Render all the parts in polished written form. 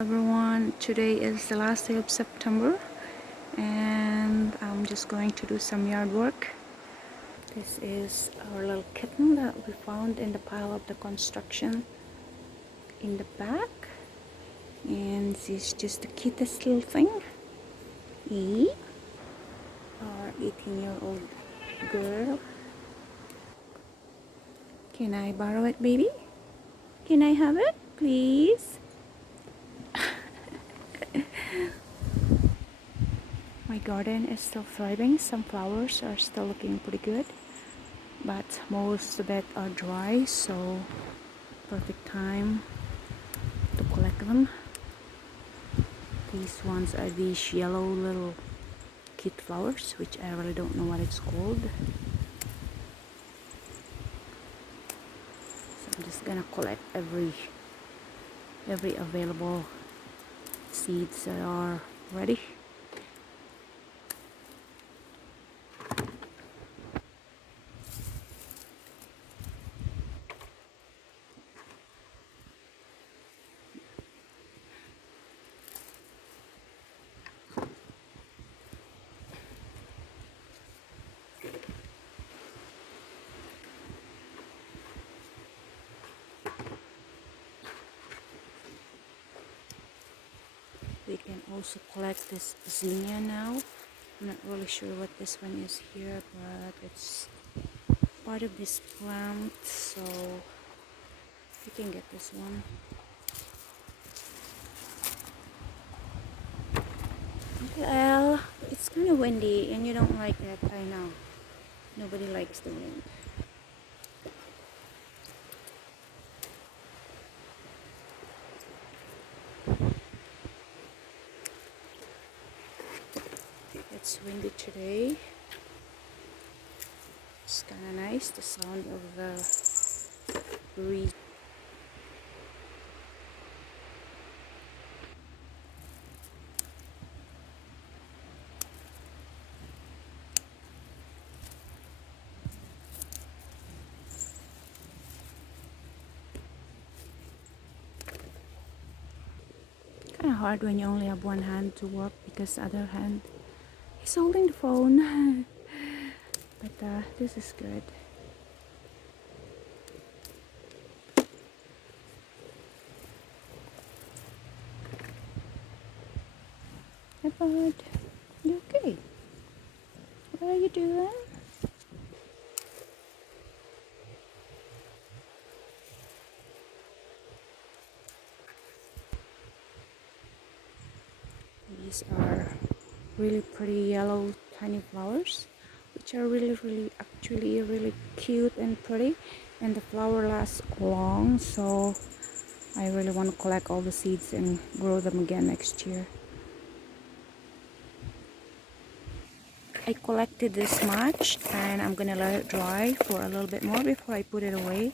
Everyone, today is the last day of September and I'm just going to do some yard work. This is our little kitten that we found in the pile of the construction in the back, and she's just the cutest little thing. Our 18-year-old girl. Can I borrow it, baby? Can I have it, please? My garden is still thriving. Some flowers are still looking pretty good, but most of it are dry, so perfect time to collect them. These ones are these yellow little cute flowers, which I really don't know what it's called. So I'm just gonna collect every available seeds that are ready. We can also collect this zinnia now. I'm not really sure what this one is here, but it's part of this plant, so you can get this one. Well, it's kind of windy and you don't like that, I know. Nobody likes the wind. It's windy today. It's kind of nice, the sound of the breeze. Kind of hard when you only have one hand to work because the other hand is holding the phone. But this is good. Hey bud, you okay? What are you doing? These are really pretty yellow tiny flowers, which are actually really cute and pretty, and the flower lasts long, so I really want to collect all the seeds and grow them again next year. I collected this much and I'm gonna let it dry for a little bit more before I put it away,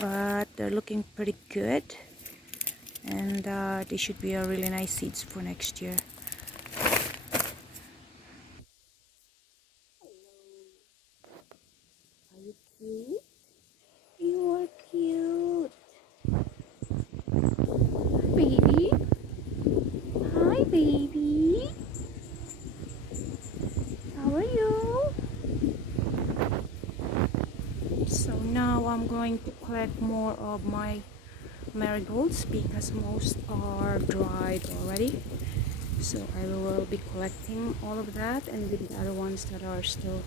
but they're looking pretty good, and they should be a really nice seeds for next year. Are you cute? You are cute. Baby. Hi, baby. How are you? So now I'm going to collect more of my marigolds because most are dried already. So I will be collecting all of that and with the other ones that are still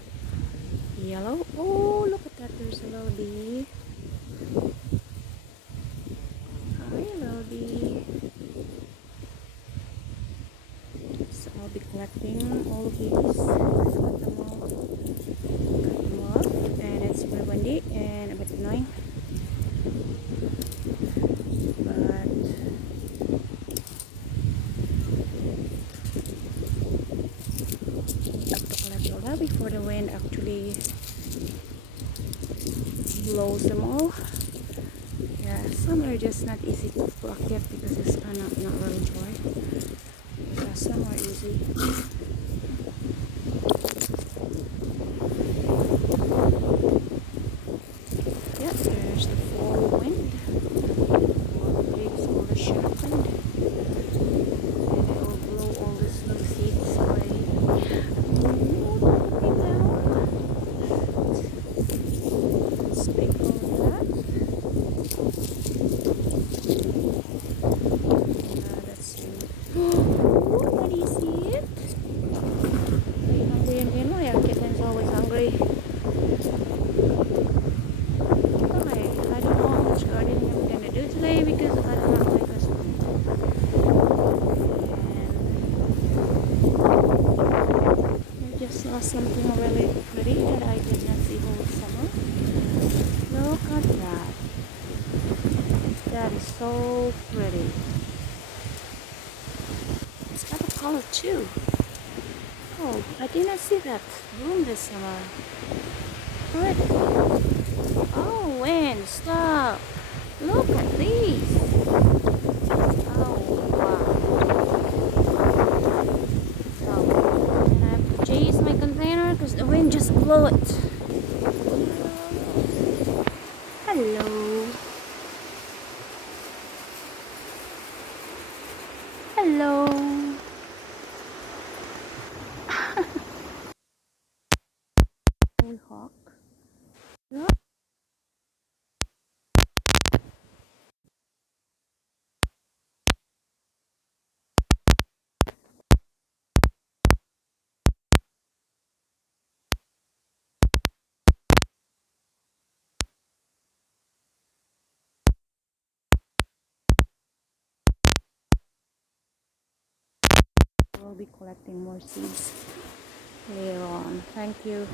yellow. Oh, look at that. There's a little bee. Hi, little bee. So I'll be collecting all of these. Cut them off. And it's pretty windy and a bit annoying. But I have to collect all that before the wind actually blows them all. Yeah, some are just not easy to pluck yet because it's kind of not really dry. Yeah, some are easy. Yeah, there's the fall wind. All the leaves, all the sharpened. something really pretty that I did not see whole summer. Look at that. That is so pretty. It's got a color too. Oh, I did not see that bloom this summer. Pretty. Oh, wind, stop. Look at these. Oh, wow. So, and I have to chase my container because the wind just blew it. Hello. Hello. We hawk. Look. We'll be collecting more seeds later on. Thank you.